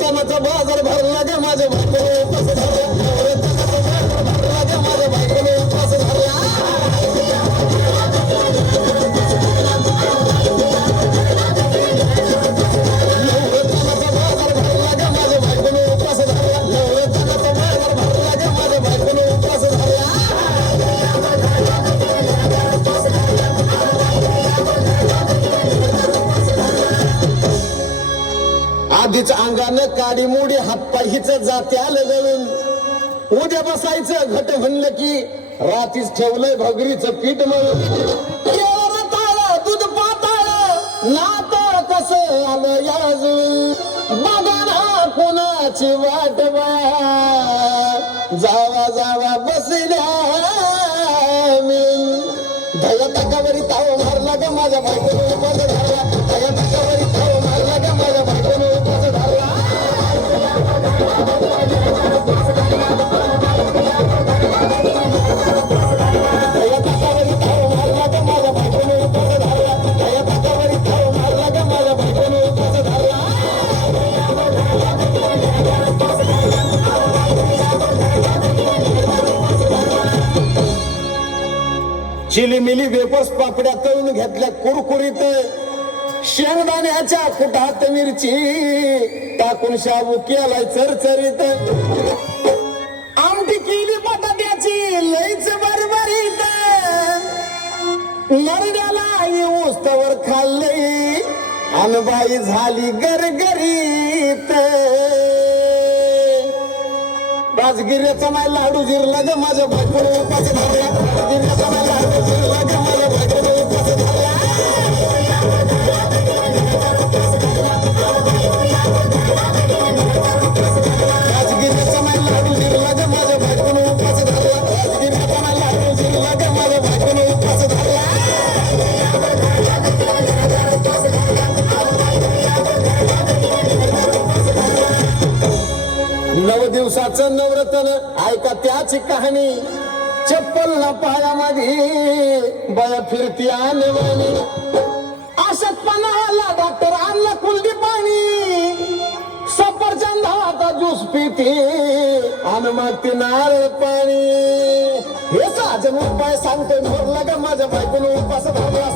कांदा तामाचा बाजार भरला हीच अंगानं काडीमोडी हातपाय हिच जात्या गळून उद्या बसायचं घट म्हणलं की रातीच ठेवलंय भगरीचं पीठ म्हणून. केळं दूध पाताळ नात कस आलं याजून बघा ना कुणाची वाट जावा जावा बसल्या मी. धया टाकावरी ताव मारला ग माझ्या बायकोनं माझ्या धरला धया टाकावरी चिलीमिली वेपस पापड्या तळून घेतल्या कुरकुरीत. शेंगदाण्याच्या कुटात मिरची टाकून शाबू केलाय चरचरीत. आमटी केली बटाट्याची लईच बरबरीत. नरड्याला येऊस तवर खाल्लंय. अनबाई झाली गरगरीत. राजगिऱ्याचा नाही लाडू जिरला ग माझ्या बायकोने उपास धरला नाही लाडू जिरला ग माझ्या दिवसाचं नवरतन ऐका त्याची कहाणी. चप्पल ना पायामध्ये बया फिरती आणवानी अशक्तपणा आला डॉक्टर आणला कुलदी पाणी सफरचंद आता ज्यूस पिती आणि मग ती नारळ पाणी. हे साजन उपाय सांगतोय मोरला का माझ्या बायकोनं उपास धरला